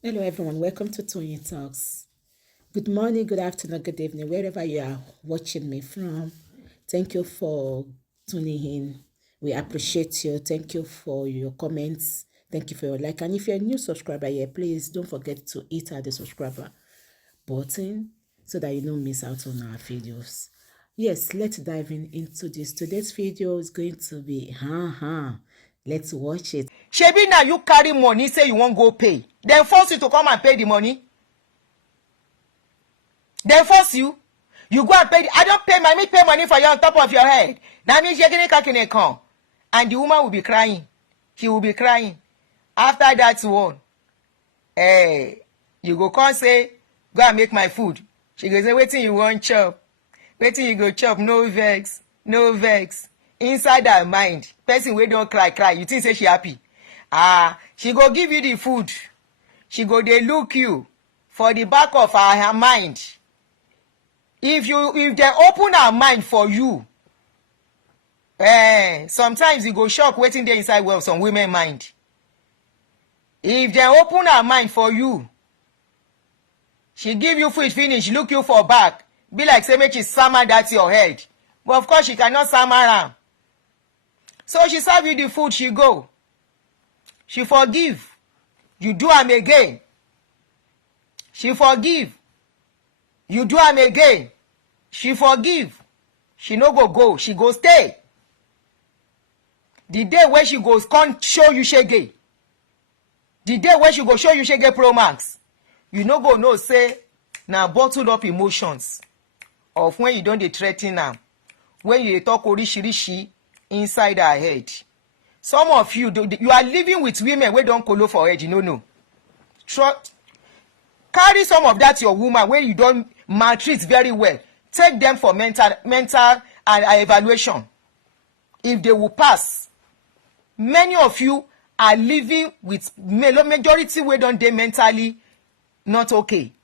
Hello, everyone. Welcome to Tony Talks. Good morning, good afternoon, good evening, wherever you are watching me from. Thank you for tuning in. We appreciate you. Thank you for your comments. Thank you for your like. And if you're a new subscriber here, please don't forget to hit the subscriber button so that you don't miss out on our videos. Yes, let's dive into this. Today's video is going to be, let's watch it. Shebi now you carry money say you won't go pay. Then force you to come and pay the money. Then force you. You go and pay. I don't pay my me pay money for you on top of your head. That means you're going to come. And the woman will be crying. She will be crying. After that one, you go come say, go and make my food. She go say, waiting you want chop. Waiting you go chop. No vex. No vex. Inside her mind, person wey don cry, you think say she happy? She go give you the food. She go dey look you for the back of her mind. If they open her mind for you, sometimes you go shock wetin dey inside well some women mind. If they open her mind for you, she give you food finish, look you for back, be like say make she sama that your head. But of course she cannot sama am. So she serve you the food, she go. She forgive. You do am again. She forgive. You do am again. She forgive. She no go. She go stay. The day when she goes come show you shege. The day when she go show you shege Pro Max. You no go know say na bottled up emotions of when you don dey threaten am. When you dey talk orishirishi inside her head. Some of you are living with women wey don kolo for head, you no know. Carry some of that your woman wey you don maltreat very well. Take them for mental evaluation. If they will pass, many of you are living with majority wey don dey mentally not okay,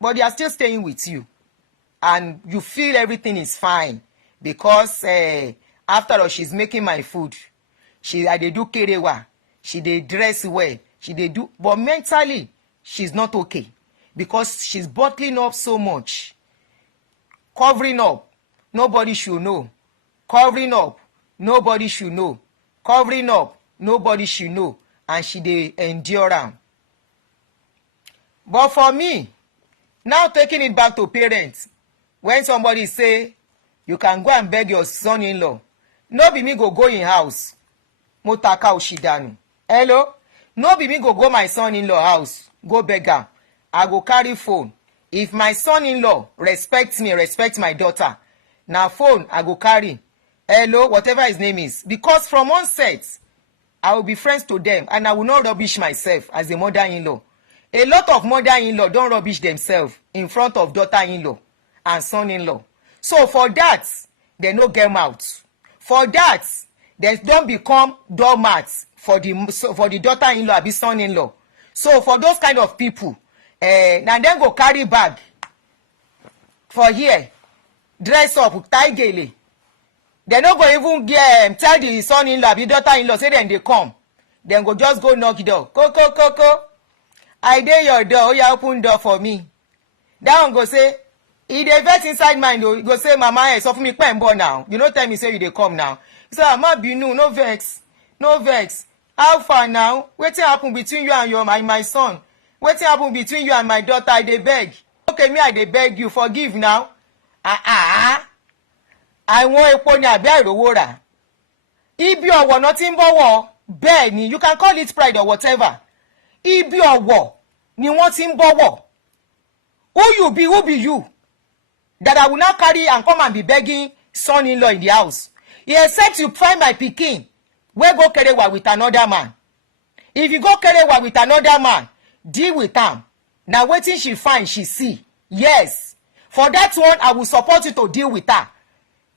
but they are still staying with you, and you feel everything is fine because after all, she's making my food. I dey do kerewa. She dey dress well. She dey do, but mentally, she's not okay because she's bottling up so much. Covering up, nobody should know. Covering up, nobody should know. Covering up, nobody should know. And she dey endure am. But for me, now taking it back to parents, when somebody say, you can go and beg your son-in-law, no be me go in house mo taka oshidanu. Hello, no be me go my son-in-law house go beg am. I go carry phone. If my son-in-law respects me, respect my daughter, na phone I go carry. Hello, whatever his name is, because from onset I will be friends to them and I will not rubbish myself as a mother-in-law. A lot of mother-in-law don't rubbish themselves in front of daughter-in-law and son-in-law. So for that, they no get mouth. For that, they don't become doormats for the daughter-in-law or son-in-law. So for those kind of people, now then go carry bag for here, dress up, tie gele. They no go even tell the son-in-law or daughter-in-law say then they come. Then go just go knock the door. Ko. I dey your door. Oh, you open door for me. That one go say, he dey vex inside mind though. He go say, Mama, suffer me pembo now. You no tell me say you dey come now. He say, Mama, binu, no vex. No vex. How far now? Wetin happen between you and my son? Wetin happen between you and my daughter? I dey beg. Okay, me I dey beg you. Forgive now. I want epo ni àbí àìrówó rà. Ibi ọ̀wọ̀ nothing bọ̀wọ̀. Bẹ́ẹ̀ ni, you can call it pride or whatever. Ibi ọ̀wọ̀ ni wọ́n ti ń bọ̀wọ̀. Who be you? That I will now carry and come and be begging son-in-law in the house. He except you find my pikin, wey go kerewa with another man. If you go kerewa with another man, deal with am. Na wetin she find, she see. Yes. For that one, I will support you to deal with her.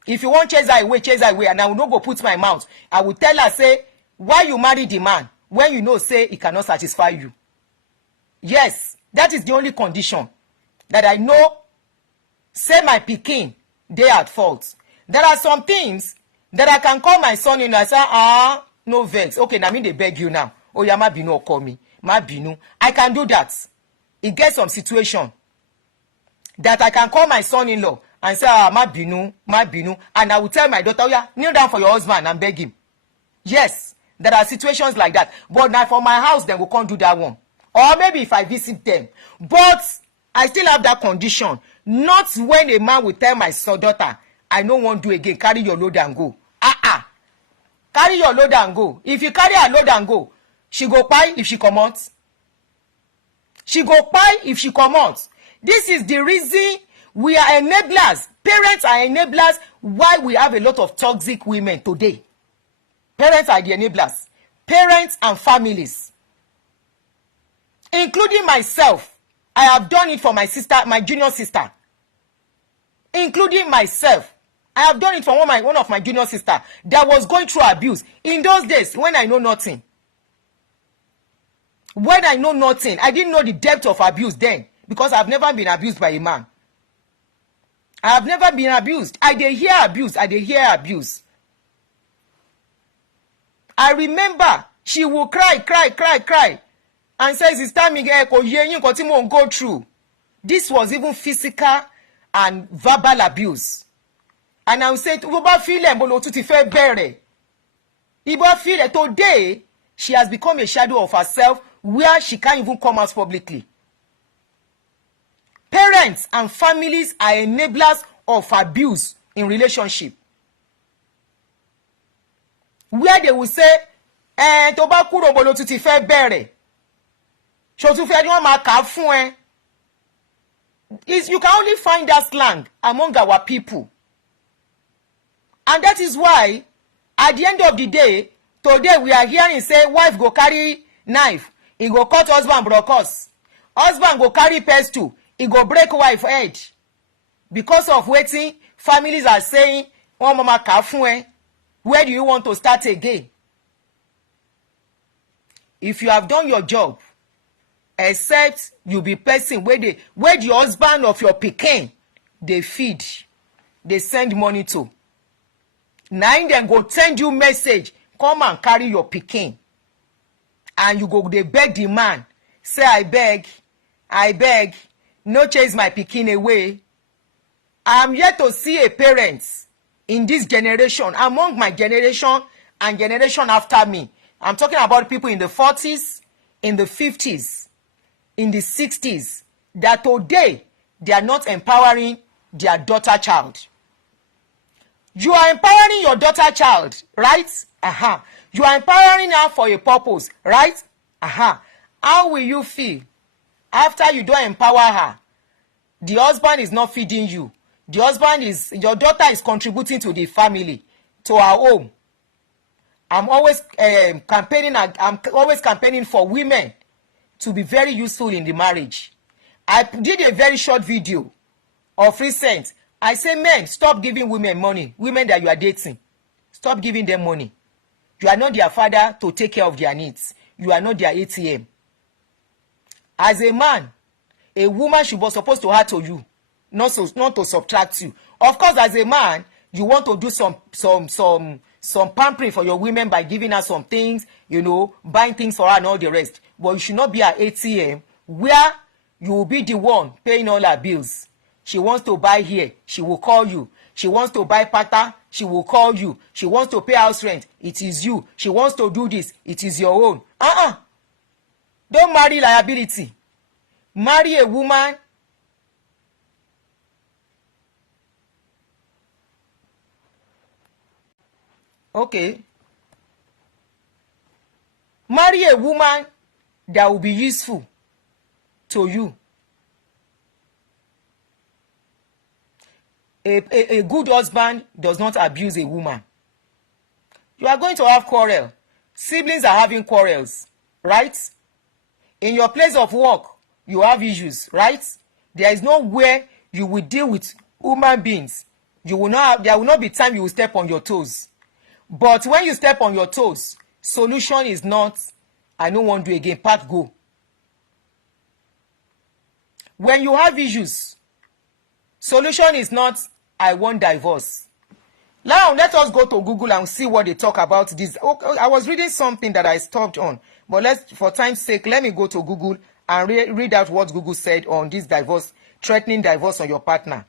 If you want chase her away, and I will not go put my mouth. I will tell her, say, why you marry the man when you know, say, he cannot satisfy you. Yes, that is the only condition that I know, say my pikin, they at fault. There are some things that I can call my son in and say, no vex. Okay, now me they beg you now. Oh, yama be no call me. má bínú. I can do that. It gets some situation that I can call my son-in-law and say, má bínú, and I will tell my daughter, oh yeah, kneel down for your husband and beg him. Yes, there are situations like that. But now for my house, then we can't do that one. Or maybe if I visit them. But I still have that condition. Not when a man will tell my son, daughter, I don't want to do again, carry your load and go. Carry your load and go. If you carry her load and go, she go pay if she come out. She go pay if she come out. This is the reason we are enablers. Parents are enablers why we have a lot of toxic women today. Parents are the enablers. Parents and families. Including myself. I have done it for my sister, my junior sister. Including myself. I have done it for one of my junior sister that was going through abuse. In those days, when I know nothing. When I know nothing, I didn't know the depth of abuse then. Because I've never been abused by a man. I have never been abused. I dey hear abuse. I remember she will cry. And says, Sister Miguel, kò yé yín nǹkan tí mò ń go through. This was even physical and verbal abuse. And I will say, Ibo feel mbolo tún ti fẹ́ bẹ̀rẹ̀. Ibo feel today, she has become a shadow of herself where she can't even come out publicly. Parents and families are enablers of abuse in relationship. Where they will say, tó bá kúrò mbolo tún ti fẹ́ bẹ̀rẹ̀. Ṣó tún fẹ́ ni wọ́n máa kà á fún ẹ. You can only find that slang among our people. And that is why, at the end of the day, today we are hearing say wife go carry knife, he go cut husband brokos. Husband go carry pestle, he go break wife head. Because of waiting, families are saying, oh mama ka fun e. Where do you want to start again? If you have done your job, except you be person where the husband of your pikin they feed, they send money to. Now then go send you message, come and carry your pikin. And you go they beg the man, say I beg, no chase my pikin away. I'm yet to see a parent in this generation, among my generation and generation after me. I'm talking about people in the 40s, in the 50s, in the 60s, that today they are not empowering their daughter child. You are empowering your daughter child, right? You are empowering her for a purpose, right? How will you feel after you don't empower her? The husband is not feeding you. Your daughter is contributing to the family, to our home. I'm always campaigning for women to be very useful in the marriage. I did a very short video of recent. I say, men, stop giving women money. Women that you are dating, stop giving them money. You are not their father to take care of their needs. You are not their ATM. As a man, a woman should be supposed to add to you, not to subtract you. Of course, as a man, you want to do some pampering for your women by giving her some things, buying things for her and all the rest. But you should not be an ATM where you will be the one paying all her bills. She wants to buy here, she will call you. She wants to buy pata, she will call you. She wants to pay house rent, it is you. She wants to do this, it is your own. Don't marry liability. Marry a woman marry a woman that will be useful to you. A good husband does not abuse a woman. You are going to have quarrel. Siblings are having quarrels, right? In your place of work, you have issues, right? There is nowhere you will deal with human beings. There will not be time you will step on your toes. But when you step on your toes, solution is not, I don't want to do again, part go. When you have issues, solution is not, I want divorce. Now, let us go to Google and see what they talk about this. Okay, I was reading something that I stopped on. But for time's sake, let me go to Google and read out what Google said on this divorce, threatening divorce on your partner.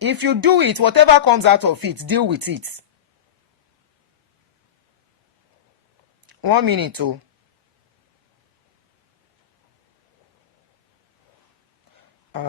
If you do it, whatever comes out of it, deal with it. 1 minute, oh. Okay.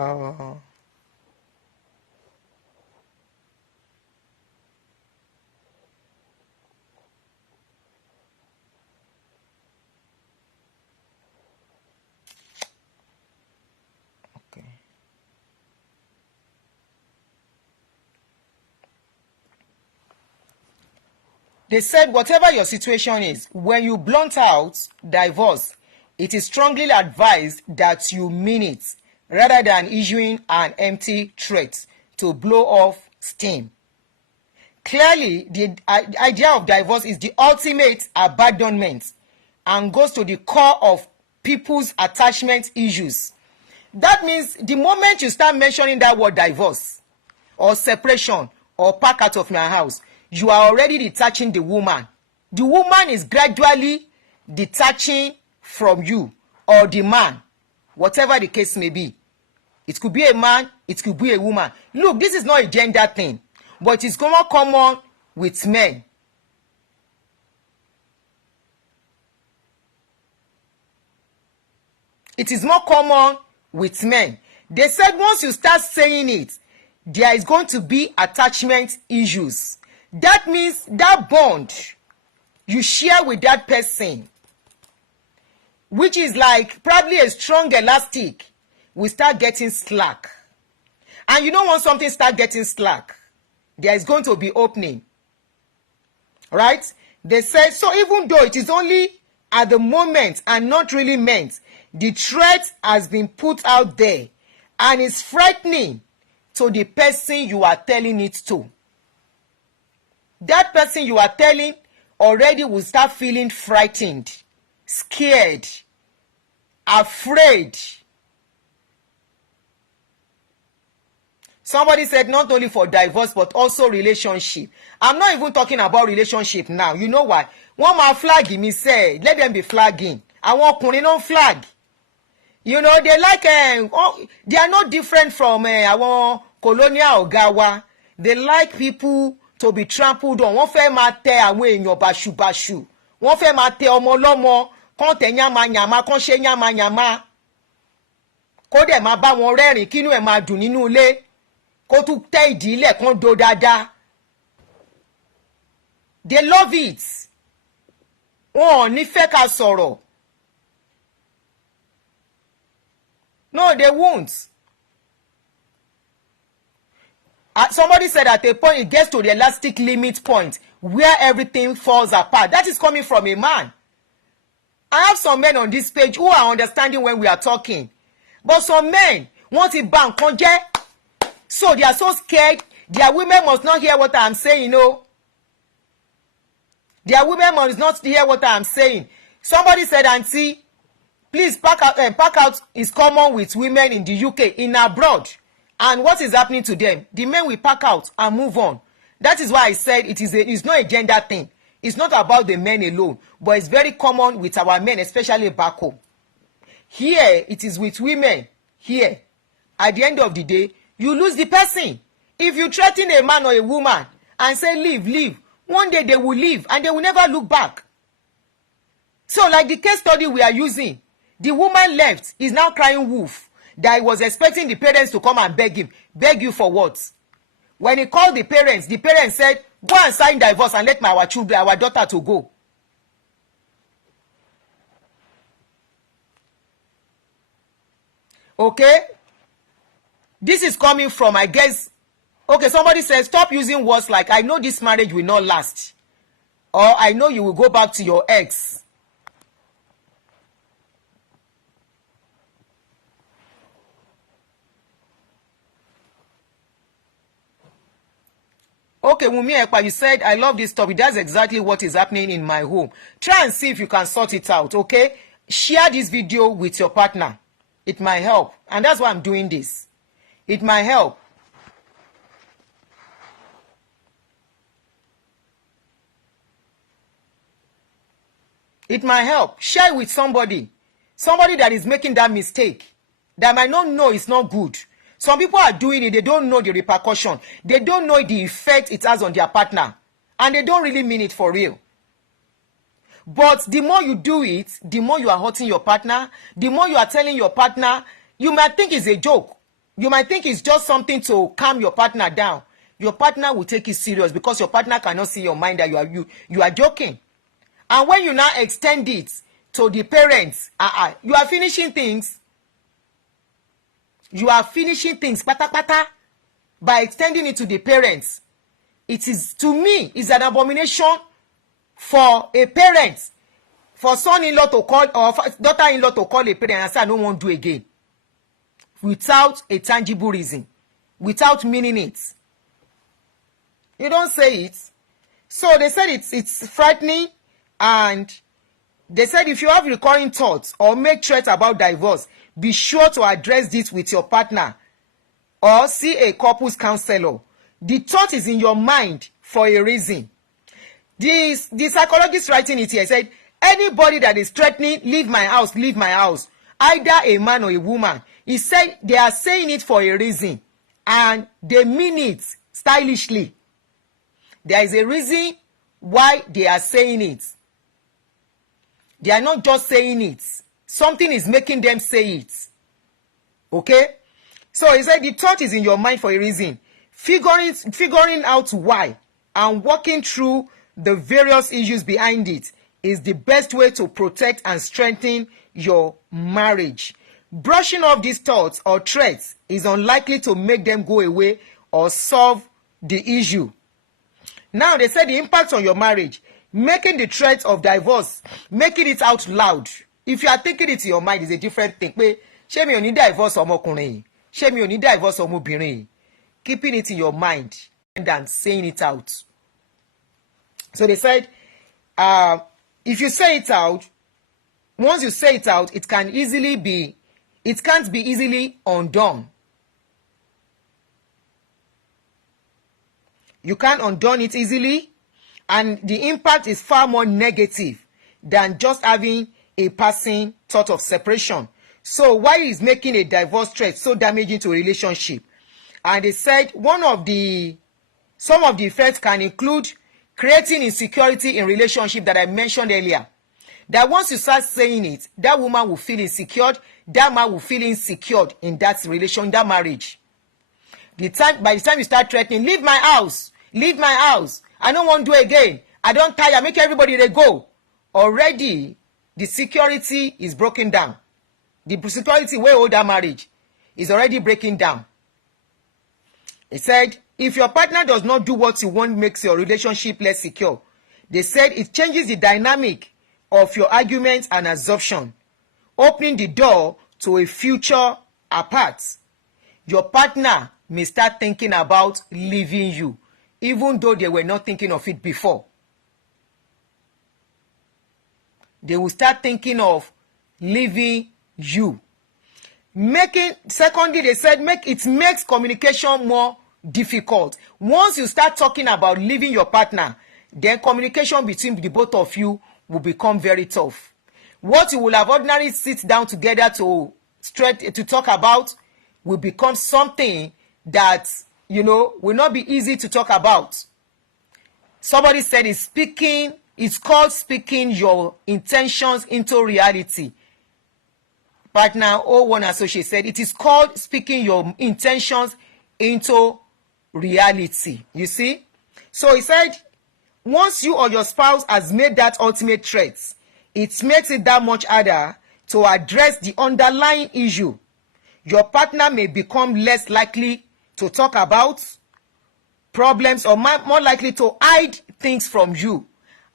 They said whatever your situation is, when you blunt out divorce, it is strongly advised that you mean it rather than issuing an empty threat to blow off steam. Clearly, the idea of divorce is the ultimate abandonment and goes to the core of people's attachment issues. That means the moment you start mentioning that word divorce or separation or pack out of my house, you are already detaching the woman. The woman is gradually detaching from you, or the man, whatever the case may be. It could be a man, it could be a woman. Look, this is not a gender thing, but it's more common with men. It is more common with men. They said once you start saying it, there is going to be attachment issues. That means that bond you share with that person, which is like probably a strong elastic, will start getting slack. And you know when something start getting slack, there is going to be opening. Right? They said, so even though it is only at the moment and not really meant, the threat has been put out there and is frightening to the person you are telling it to. That person you are telling already will start feeling frightened, scared, afraid. Somebody said not only for divorce but also relationship. I'm not even talking about relationship now. You know why? One man flagging me say, let them be flagging. Àwọn ọkùnrin no flag. You know, they like, they are not different from àwọn colonial ọ̀gá wa. They like people to be trampled on. Wọ́n fẹ́ máa tẹ àwọn èèyàn bàṣubàṣu. Wọ́n fẹ́ máa tẹ ọmọ lọ́mọ. Kán tẹ yánmayànmá, kán ṣe yánmayànmá. Kó dẹ̀ máa bá wọn rẹ́rìn-ín, kínú ẹ̀ máa dùn nínú ilé. Kó tún tẹ ìdílé kán do dáadáa. They love it. Wọn ò ní fẹ́ ká sọ̀rọ̀. No, they won't. Somebody said at a point it gets to the elastic limit point where everything falls apart. That is coming from a man. I have some men on this page who are understanding when we are talking. But some men want it bank konje. So they are so scared. Their women must not hear what I am saying, you know. Their women must not hear what I am saying. Somebody said, Aunty, please pack out is common with women in the UK, in abroad. And what is happening to them? The men will pack out and move on. That is why I said it's not a gender thing. It's not about the men alone, but it's very common with our men, especially back home. Here, it is with women. Here, at the end of the day, you lose the person. If you threaten a man or a woman and say, leave, one day they will leave and they will never look back. So like the case study we are using, the woman left, is now crying wolf, that he was expecting the parents to come and beg him. Beg you for what? When he called the parents said, go and sign divorce and let our daughter to go. Okay? This is coming from, I guess, okay, somebody says, stop using words like, I know this marriage will not last. Or I know you will go back to your ex. Okay, Wunmi Ekpa, you said, I love this topic. That's exactly what is happening in my home. Try and see if you can sort it out, okay? Share this video with your partner. It might help. And that's why I'm doing this. It might help. It might help. Share it with somebody that is making that mistake, that might not know it's not good. Some people are doing it, they don't know the repercussion, they don't know the effect it has on their partner, and they don't really mean it for real. But the more you do it, the more you are hurting your partner, the more you are telling your partner. You might think it's a joke, you might think it's just something to calm your partner down. Your partner will take it serious, because your partner cannot see your mind that you are joking. And when you now extend it to the parents, you are finishing things. You are finishing things pata by extending it to the parents. It is, to me, is an abomination for a parent, for son-in-law to call, or daughter-in-law to call a parent and say, I don't want to do again, without a tangible reason, without meaning it. You don't say it. So they said it's frightening, and they said if you have recurring thoughts or make threats about divorce, be sure to address this with your partner or see a couples counselor. The thought is in your mind for a reason. The psychologist writing it here said, anybody that is threatening, leave my house, either a man or a woman, he said they are saying it for a reason, and they mean it stylishly. There is a reason why they are saying it. They are not just saying it. Something is making them say it. Okay? So he said the thought is in your mind for a reason. Figuring out why and working through the various issues behind it is the best way to protect and strengthen your marriage. Brushing off these thoughts or threats is unlikely to make them go away or solve the issue. Now, they said the impact on your marriage, making the threat of divorce, making it out loud. If you are thinking it in your mind, is a different thing. Ṣé mi ò ní divorce ọmọkùnrin? Ṣé mi ò ní divorce ọmọbìnrin? Keeping it in your mind and saying it out. So they said, if you say it out, once you say it out, it can't be easily undone. You can't undo it easily, and the impact is far more negative than just having a passing thought of separation. So why is making a divorce threat so damaging to a relationship? And they said some of the effects can include creating insecurity in relationship that I mentioned earlier. That once you start saying it, that woman will feel insecure, that man will feel insecure in that relation, that marriage. By the time you start threatening, leave my house, I don't want to do again, I don't tire, make everybody they go. Already, the security is broken down. The security way hold that marriage is already breaking down. It said, if your partner does not do what you want, makes your relationship less secure. They said it changes the dynamic of your arguments and assumption, opening the door to a future apart. Your partner may start thinking about leaving you, even though they were not thinking of it before. They will start thinking of leaving you. Secondly, they said it makes communication more difficult. Once you start talking about leaving your partner, then communication between the both of you will become very tough. What you will have ordinarily sit down together to talk about will become something that will not be easy to talk about. Somebody said it's called speaking your intentions into reality. Partner 01 associate said it is called speaking your intentions into reality. You see? So he said, once you or your spouse has made that ultimate threat, it makes it that much harder to address the underlying issue. Your partner may become less likely to talk about problems or more likely to hide things from you.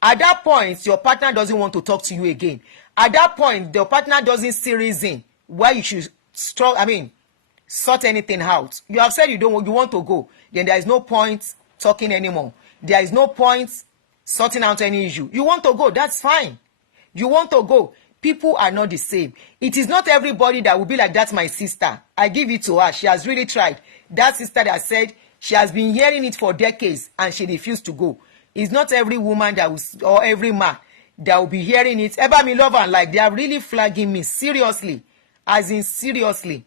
At that point, your partner doesn't want to talk to you again. At that point, your partner doesn't see reason why you should sort anything out. You have said you want to go, then there is no point talking anymore. There is no point sorting out any issue. You want to go, that's fine. You want to go. People are not the same. It is not everybody that will be like, that's my sister, I give it to her, she has really tried. That sister that said she has been hearing it for decades and she refused to go. It's not every woman or every man that will be hearing it. Eba me love and like, they are really flagging me seriously, as in seriously.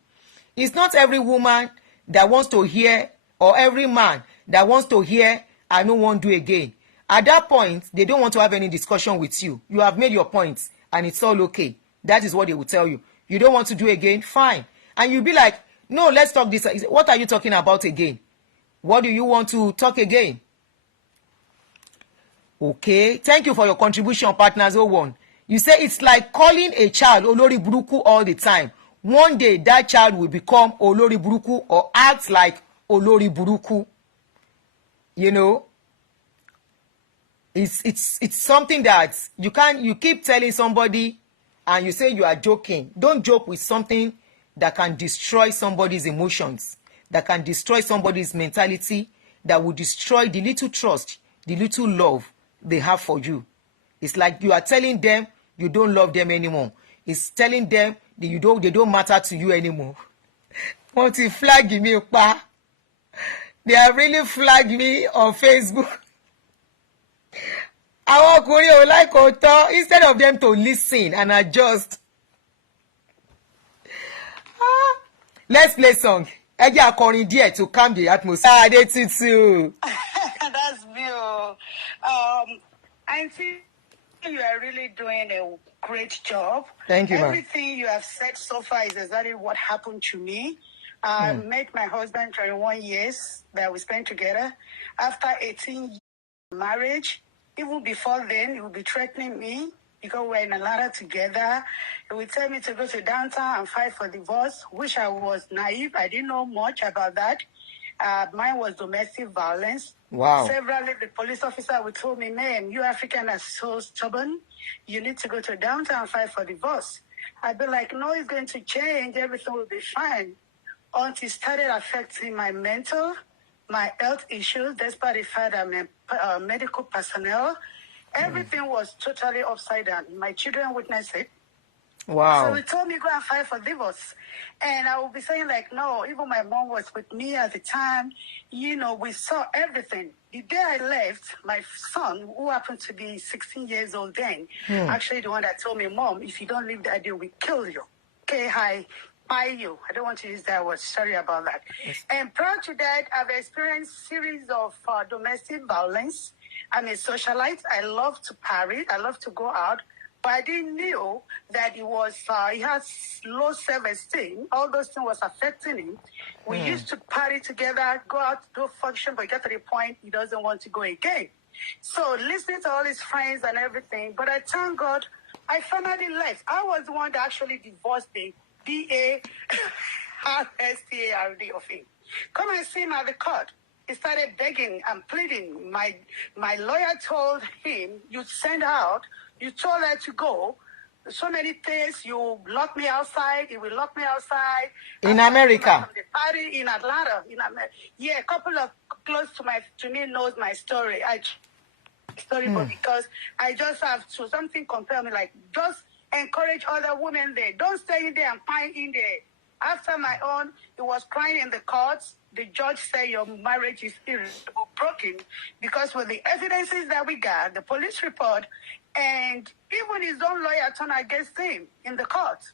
It's not every woman that wants to hear, or every man that wants to hear, I no wan do again. At that point, they don't want to have any discussion with you. You have made your point, and it's all okay. That is what they will tell you. You don't want to do again, fine. And you'll be like, no, let's talk this. What are you talking about again? What do you want to talk again? Okay, thank you for your contribution, partners. 01. You say it's like calling a child Olori Buruku all the time. One day that child will become Olori Buruku or act like Olori Buruku. You know, it's something that you keep telling somebody and you say you are joking. Don't joke with something that can destroy somebody's emotions, that can destroy somebody's mentality, that will destroy the little trust, the little love they have for you. It's like you are telling them you don't love them anymore. It's telling them that they don't matter to you anymore. Want to flag me, pa? They are really flagged me on Facebook. Àwọn ọkùnrin ò like òótọ́, instead of them to listen and adjust. Let's play song. Ẹ jẹ́ akọrin díẹ̀ to calm the atmosphere. Adetutu. That's beautiful. Aunty, you are really doing a great job. Thank you, ma'am. Everything you have said so far is exactly what happened to me. I met my husband 21 years that we spent together. After 18 years of marriage, even before then, he would be threatening me because we're in a ladder together. He would tell me to go to downtown and fight for divorce, which I was naive. I didn't know much about that. Mine was domestic violence. Wow. Several the police officer would tell me, "Man, you African are so stubborn. You need to go to downtown and fight for divorce." I'd be like, "No, it's going to change. Everything will be fine." Until it started affecting my mental, my health issues, despite the fact that I'm a medical personnel. Everything was totally upside down. My children witnessed it. Wow. So he told me go and fight for divorce. And I will be saying like, no, even my mom was with me at the time. You know, we saw everything. The day I left, my son, who happened to be 16 years old then, actually the one that told me, Mom, if you don't leave that day, we kill you. Okay, hi. By you. I don't want to use that word. Sorry about that. Yes. And prior to that, I've experienced series of domestic violence. I'm a socialite. I love to party. I love to go out. But I didn't know that he has low self-esteem. All those things was affecting him. We used to party together, go out, do function, but get to the point he doesn't want to go again. So listening to all his friends and everything, but I thank God I finally left. I was the one that actually divorced the D-A-R-S-T-A-R-D of him. Come and see him at the court. He started begging and pleading. My lawyer told him, you send her out, you told her to go. So many things, you lock me outside, he will lock me outside. In America? From the party in Atlanta. Yeah, a couple of close to me knows my story. But because I just have to, something compel me, like, just encourage other women there. Don't stay in there and pine in there. After my own, he was crying in the courts. The judge said your marriage is irreparably broken because with the evidences that we got, the police report, and even his own lawyer turned against him in the court.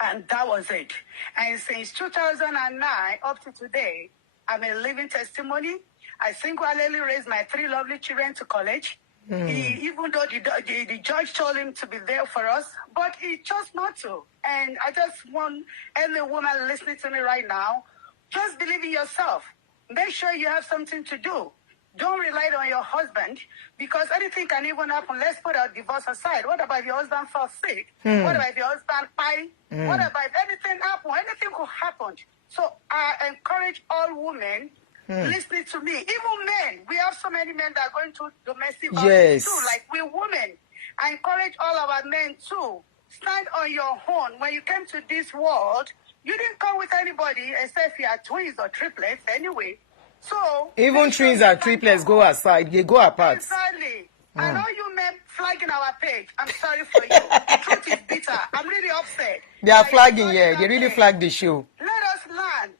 And that was it. And since 2009 up to today, I'm a living testimony. I single-handedly raised my 3 lovely children to college. Even though the judge told him to be there for us, but he chose not to. And I just want any woman listening to me right now, just believe in yourself. Make sure you have something to do. Don't rely on your husband because anything can even happen. Let's put our divorce aside. What about if your husband fall sick? What about if your husband die? What about if anything happen? Anything could happen. So I encourage all women listening to me, even men. We have so many men that are going through domestic violence too, like we women. I encourage all of our men too. Stand on your own. When you came to this world, you didn't come with anybody except you are twins or triplets anyway. So even twins and triplets go aside, they go apart. Exactly. I know you men flagging our page. I'm sorry for you. The truth is bitter. I'm really upset. They are flagging, yeah. They really flag the show. Let us learn.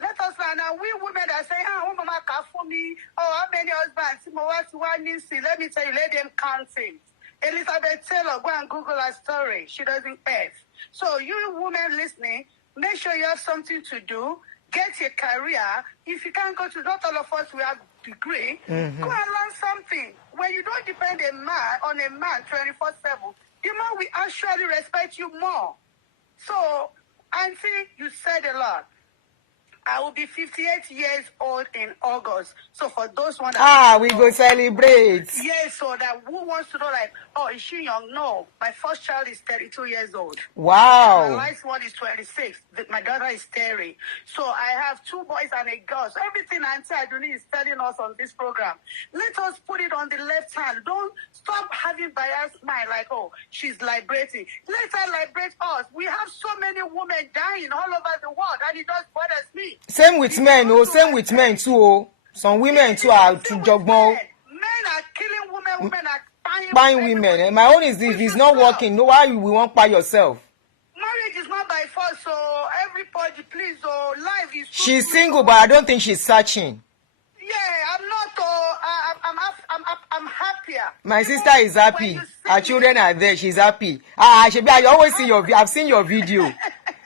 Let us learn. Now, we women that say, mama can for me. Oh, how many husbands? Let me tell you, let them count it. Elizabeth Taylor, go and Google her story. She doesn't F. So you women listening, make sure you have something to do. Get a career. If you can't go to, not all of us we have degree, go and learn something. When you don't depend on a man 24/7, the man will actually respect you more. So, Auntie, you said a lot. I will be 58 years old in August. So for those ones we go celebrate. Yes, so that who wants to know, like, oh, is she young? No. My first child is 32 years old. Wow. My last one is 26. My daughter is 30. So I have 2 boys and a girl. So everything Auntie Adunni is telling us on this program, let us put it on the left hand. Don't stop having biased mind like, oh, she's liberating. Let her liberate us. We have so many women dying all over the world, and it does bothers me. Same with men, same with men too. Some women too are too jogbo. Men are killing women, women are buying women. And my own is if it's not working, no, why we won't buy yourself? Marriage is not by force, so everybody, please, life is. She's single, but I don't think she's searching. Yeah, I'm not. I'm happier. My sister is happy. Her children are there. She's happy. Shebi, I always see I've seen your video.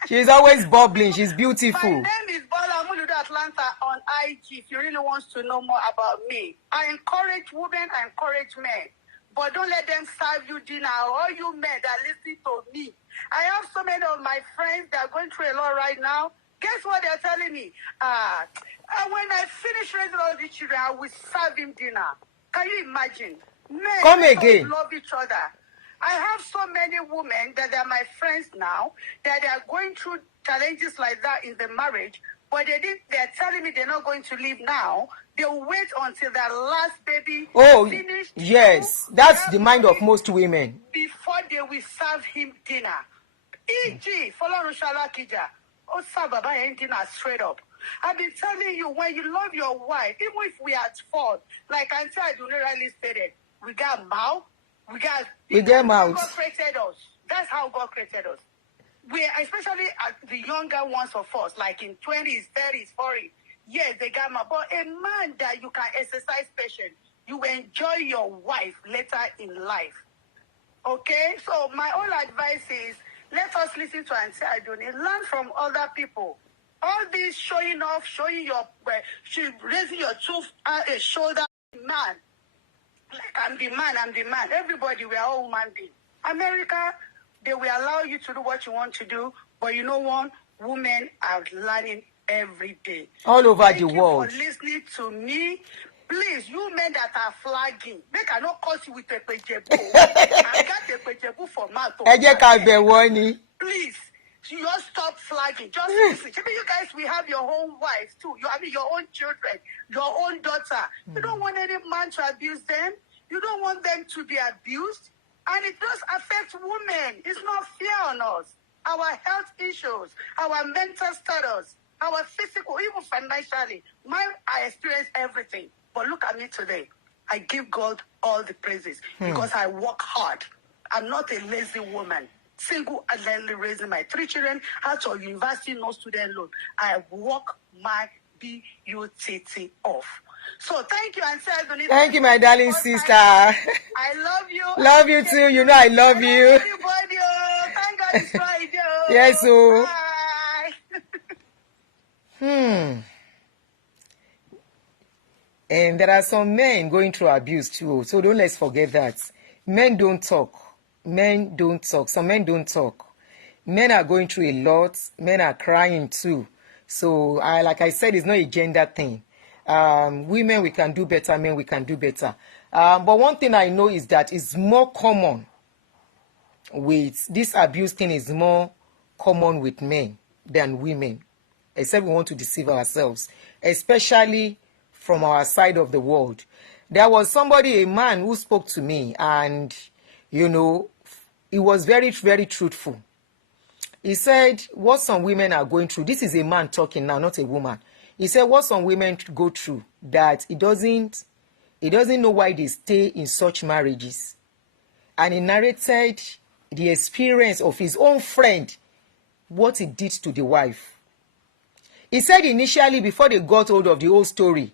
She's always bubbling. She's beautiful. My name is Bola Muludo Atlanta on IG. If you really want to know more about me, I encourage women, I encourage men, but don't let them serve you dinner. All you men that listen to me, I have so many of my friends that are going through a lot right now. Guess what they're telling me? When I finish raising all these children, I will serve him dinner. Can you imagine? Men come again. Love each other. I have so many women that are my friends now that they are going through challenges like that in the marriage, but they're telling me they're not going to leave now. They'll wait until their last baby finished. Yes, that's the mind of most women. Before they will serve him dinner. E.g., follow Rushala Kija. Oh, serve Baba dinner straight up. I've been telling you, when you love your wife, even if we are at fault, like Auntie Adunni rightly stated, we got mouth. We get mouth. God created us. That's how God created us. We, especially the younger ones of us, like in 20s, 30s, 40s. Yes, they got mouth. But a man that you can exercise patience, you enjoy your wife later in life. Okay? So my own advice is, let us listen to Auntie Adunni. Learn from other people. All this showing off, showing your, raising your shoulder, man. Like, I'm the man. Everybody, we are all human beings. America, they will allow you to do what you want to do, but you know what? Women are learning every day. All over the world. Thank you for listening to me. Please, you men that are flagging, make I not cause you with a pejebu. I got a pejebu for Mato. Please, you just stop flagging. Just listen. You guys, we have your own wives too. Your own children, your own daughter. You don't want any man to abuse them. You don't want them to be abused. And it does affect women. It's not fair on us. Our health issues, our mental status, our physical, even financially. I experience everything. But look at me today. I give God all the praises because I work hard. I'm not a lazy woman. Single-handedly raising my 3 children out of university, no student loan. I work my BUTT off. So thank you, Auntie Adunni. Thank you, my darling sister. I love you. Love you too. You know I love you. Everybody, thank God it's Friday. Yes, so. Bye. And there are some men going through abuse too. So don't let's forget that. Men don't talk. Men don't talk. Some men don't talk. Men are going through a lot. Men are crying too. So, like I said, it's not a gender thing. Women, we can do better. Men, we can do better. But one thing I know is that it's more common with this abuse thing is more common with men than women. Except we want to deceive ourselves, especially from our side of the world. There was a man who spoke to me, and he was very, very truthful. He said what some women are going through. This is a man talking now, not a woman. He said what some women go through, that he doesn't know why they stay in such marriages. And he narrated the experience of his own friend, what he did to the wife. He said initially, before they got hold of the whole story,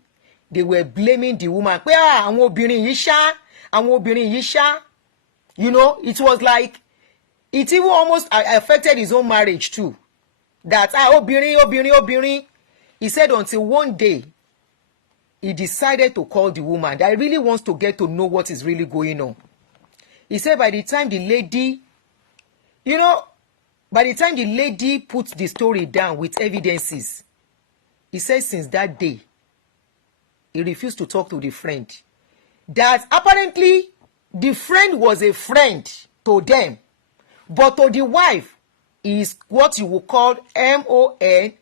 they were blaming the woman. You know, it was like, it even almost affected his own marriage too. That, obìnrin. He said until one day, he decided to call the woman that really wants to get to know what is really going on. He said by the time the lady, put the story down with evidences, he said since that day, he refused to talk to the friend. That apparently the friend was a friend to them, but to the wife is what you would call monster,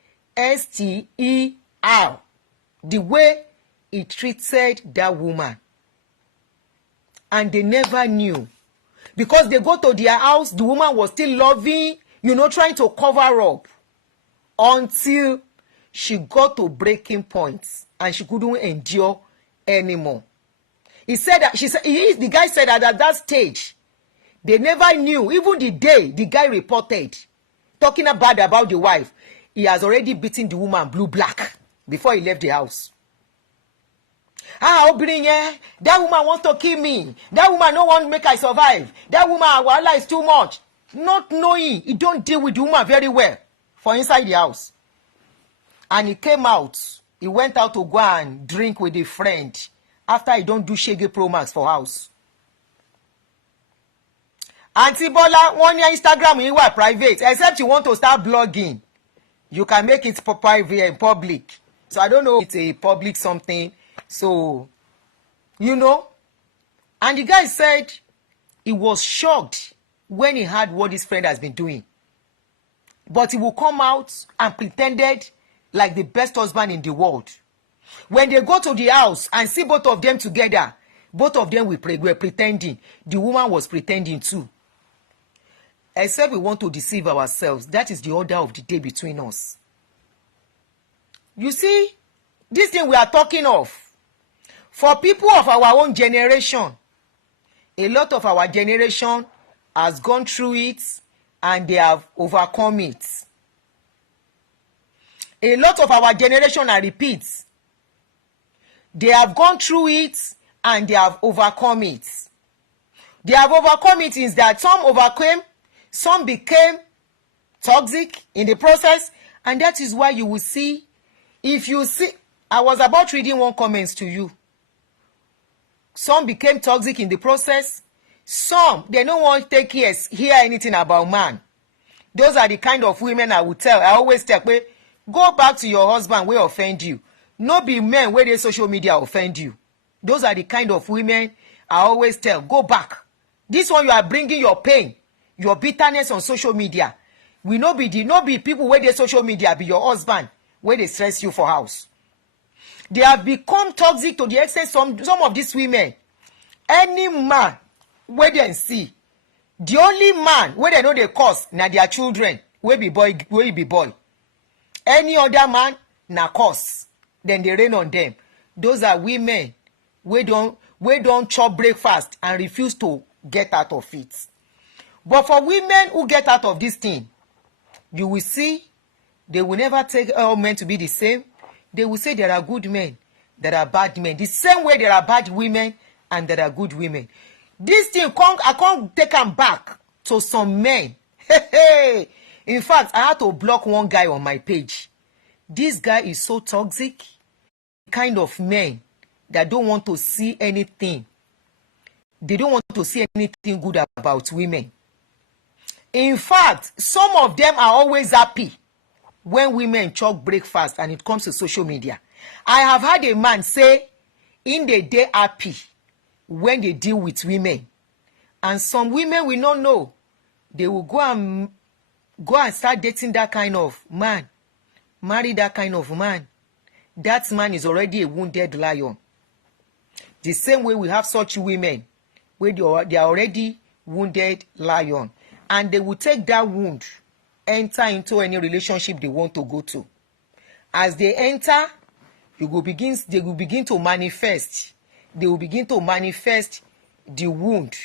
the way he treated that woman. And they never knew, because they go to their house, the woman was still loving, trying to cover up, until she got to breaking points and she couldn't endure anymore. The guy said that at that stage, they never knew. Even the day the guy reported, talking bad about the wife, he has already beaten the woman blue black before he left the house. That woman wants to kill me. That woman no want to make I survive. That woman, our life is too much. Not knowing, he don't deal with the woman very well for inside the house. And he came out. He went out to go and drink with a friend after he don't do shege pro max for house. Aunty Bola, one year Instagram you are private, except you want to start blogging. You can make it private and public. So I don't know if it's a public something. So, and the guy said he was shocked when he heard what his friend has been doing. But he will come out and pretended like the best husband in the world. When they go to the house and see both of them together, both of them were pretending. The woman was pretending too. Except we want to deceive ourselves. That is the order of the day between us. You see, this thing we are talking of, for people of our own generation, a lot of our generation has gone through it and they have overcome it. A lot of our generation, I repeat, they have gone through it and they have overcome it. They have overcome it is that some overcame, some became toxic in the process, and that is why you will see, if you see, I was about reading one comment to you. Some became toxic in the process. Some, they don't want to hear anything about man. Those are the kind of women I always tell, go back to your husband where offend you. No be men where they social media offend you. Those are the kind of women I always tell, go back. This one you are bringing your pain, your bitterness on social media. We no be people where they social media be your husband where they stress you for house. They have become toxic to the extent some of these women, any man where they see, the only man where they know they cause na their children will be boy. Any other man na cause, then they rain on them. Those are women we don't chop breakfast and refuse to get out of it. But for women who get out of this thing, you will see they will never take all men to be the same. They will say there are good men, there are bad men. The same way there are bad women and there are good women. This thing, I can't take them back to some men. In fact, I had to block one guy on my page. This guy is so toxic, kind of men that don't want to see anything. They don't want to see anything good about women. In fact, some of them are always happy when women chop breakfast and it comes to social media. I have had a man say in the day happy when they deal with women. And some women will not know. They will go and start dating that kind of man. Marry that kind of man. That man is already a wounded lion. The same way we have such women where they are already wounded lion. And they will take that wound, enter into any relationship they want to go to. As they enter, they will begin to manifest. They will begin to manifest the wound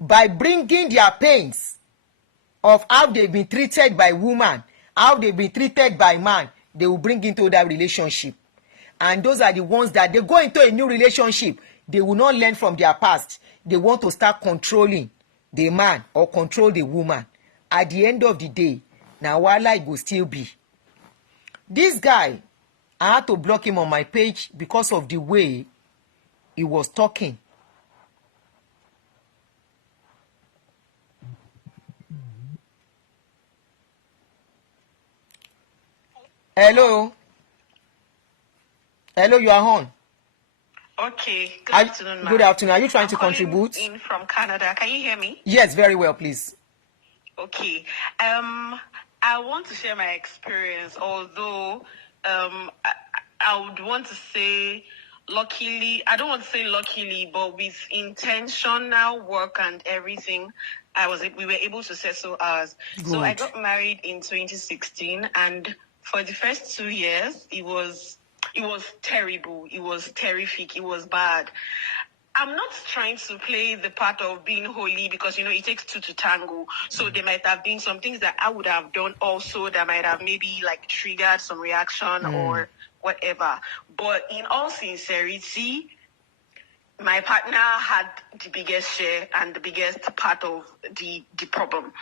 by bringing their pains of how they've been treated by woman, how they've been treated by man. They will bring into that relationship. And those are the ones that they go into a new relationship. They will not learn from their past. They want to start controlling the man or control the woman, at the end of the day, now wahala it go still be. This guy, I had to block him on my page because of the way he was talking. Hello? Hello, you are on. Okay, good afternoon, Good afternoon. Are you trying to contribute? In from Canada. Can you hear me? Yes, very well, please. Okay. I want to share my experience, although I would want to say luckily, I don't want to say luckily, but with intentional work and everything, we were able to settle ours. Good. So I got married in 2016, and for the first 2 years, it was terrible. It was terrific. It was bad. I'm not trying to play the part of being holy because, it takes two to tango. So there might have been some things that I would have done also that might have maybe like triggered some reaction or whatever. But in all sincerity, my partner had the biggest share and the biggest part of the problem.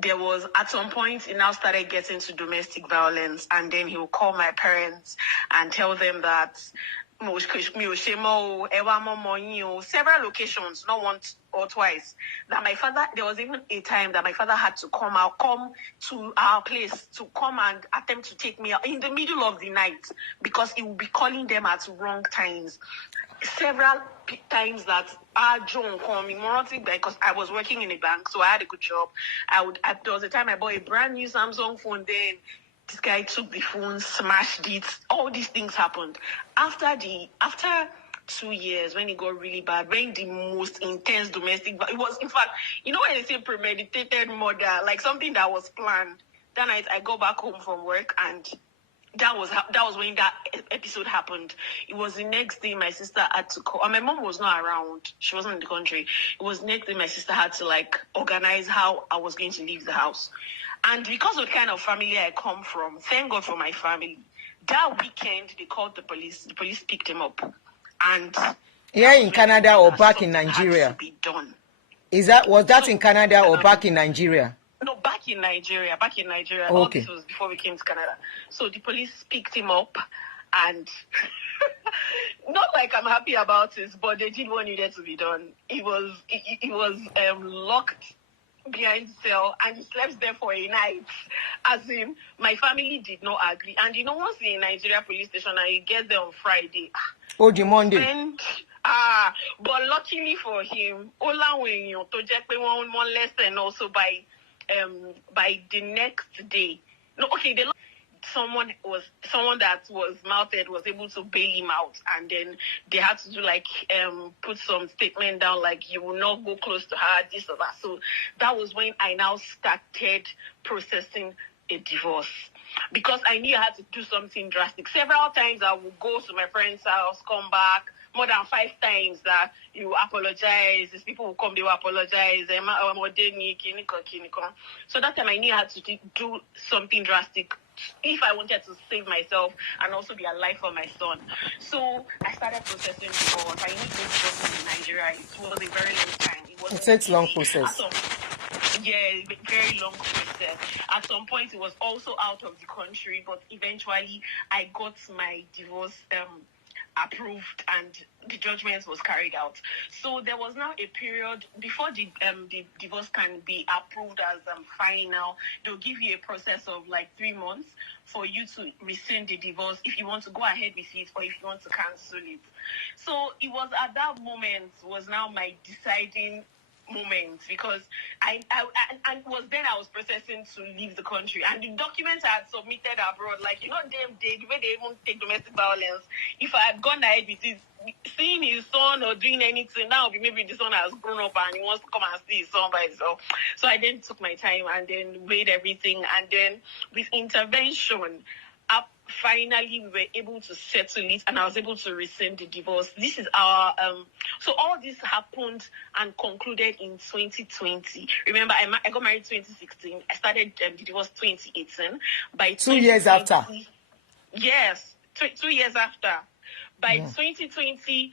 There was, at some point, he now started getting to domestic violence, and then he would call my parents and tell them that several locations, not once or twice, that my father, there was even a time that my father had to come to our place to come and attempt to take me out in the middle of the night because he would be calling them at wrong times. Several times that John called me, because I was working in a bank, so I had a good job. There was a time I bought a brand new Samsung phone. Then this guy took the phone, smashed it. All these things happened after 2 years, when it got really bad, when the most intense domestic. It was, in fact, when they say premeditated murder, like something that was planned. That night, I go back home from work and. That was when that episode happened. It was the next day my sister had to call. And my mom was not around. She wasn't in the country. It was the next day my sister had to organize how I was going to leave the house. And because of the kind of family I come from, thank God for my family, that weekend they called the police. The police picked him up. And here in Canada or back in Nigeria? Had to be done. Was that in Canada or back in Nigeria? No, back in Nigeria. Okay. All this was before we came to Canada. So the police picked him up, and not like I'm happy about it, but they did what needed to be done. He was locked behind the cell, and he slept there for a night. As in, my family did not agree. And once you're in Nigeria police station and you get there on Friday, the Monday. But luckily for him, one lesson also by the next day. Someone that was mounted was able to bail him out, and then they had to do put some statement down you will not go close to her, this or that. So that was when I now started processing a divorce, because I knew I had to do something drastic. Several times I would go to my friend's house, come back. More than 5 times that you apologize. These people will come, they will apologize. So that time I knew I had to do something drastic if I wanted to save myself and also be alive for my son. So I started processing divorce. I knew divorce in Nigeria. It was a very long time. It takes long process. Very long process. At some point, it was also out of the country, but eventually I got my divorce approved and the judgment was carried out. So there was now a period before the divorce can be approved as final. They'll give you a process of 3 months for you to rescind the divorce if you want to go ahead with it or if you want to cancel it. So it was at that moment was now my deciding moment, because I was then I was processing to leave the country, and the documents I had submitted abroad, the way they even take domestic violence, if I had gone ahead with it, seeing his son or doing anything, now maybe the son has grown up and he wants to come and see his son by himself. So I then took my time and then weighed everything, and then with intervention, finally we were able to settle it, and I was able to rescind the divorce. This is our so all this happened and concluded in 2020. Remember, I got married 2016. I started the divorce 2018. By 2 years after. Yes, 2 years after. By 2020,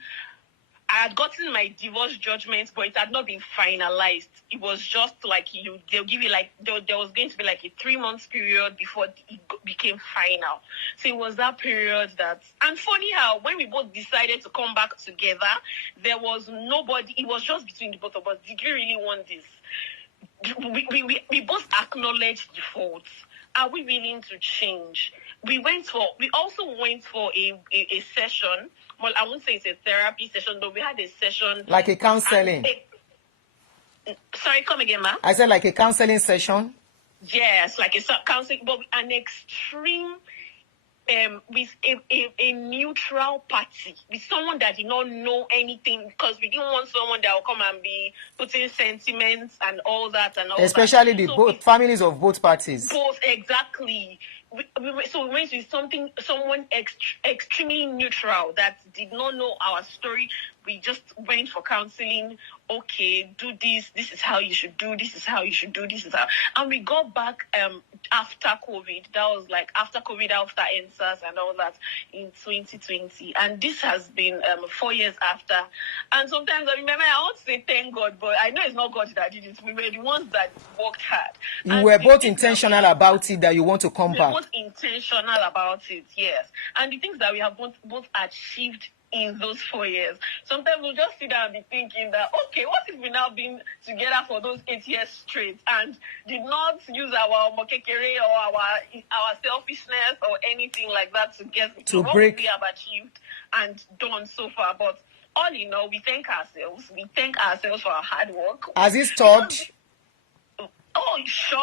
I had gotten my divorce judgment, but it had not been finalized. It was just like they'll give you like, there was going to be like a 3-month period before it became final. So it was that period that, and funny how when we both decided to come back together, there was nobody, it was just between the both of us. Did we really want this? We both acknowledged the faults. Are we willing to change? We also went for a session. Well, I won't say it's a therapy session, but we had a session. Like a counseling. Sorry, come again, ma? I said like a counseling session. Yes, like a counseling, but an extreme, with a neutral party, with someone that did not know anything, because we didn't want someone that will come and be putting sentiments and all that and all Especially that. the families of both parties. Both, exactly. So we went with someone extremely neutral that did not know our story. We just went for counseling. Okay, do this. This is how you should do. This is how you should do. This is how. And we got back after COVID. That was like after COVID, after NSAS and all that in 2020. And this has been 4 years after. And sometimes I remember I want to say thank God, but I know it's not God that did it. We were the ones that worked hard. You were both intentional about it that you want to come back. We were both intentional about it, yes. And the things that we have both achieved in those 4 years. Sometimes we'll just sit down and be thinking that, okay, what if we now been together for those 8 years straight and did not use our mokekere or our selfishness or anything like that to get to what we have achieved and done so far. But all in all, we thank ourselves. We thank ourselves for our hard work. Has it stopped? Oh, sure.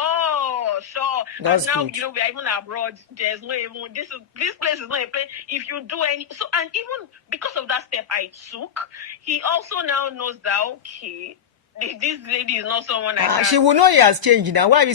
That's and now, good. We're even abroad. There's no even, this place is not a place. If you do any, so, and even because of that step I took, he also now knows that, okay, this lady is not someone I can. She will know he has changed now. Why are you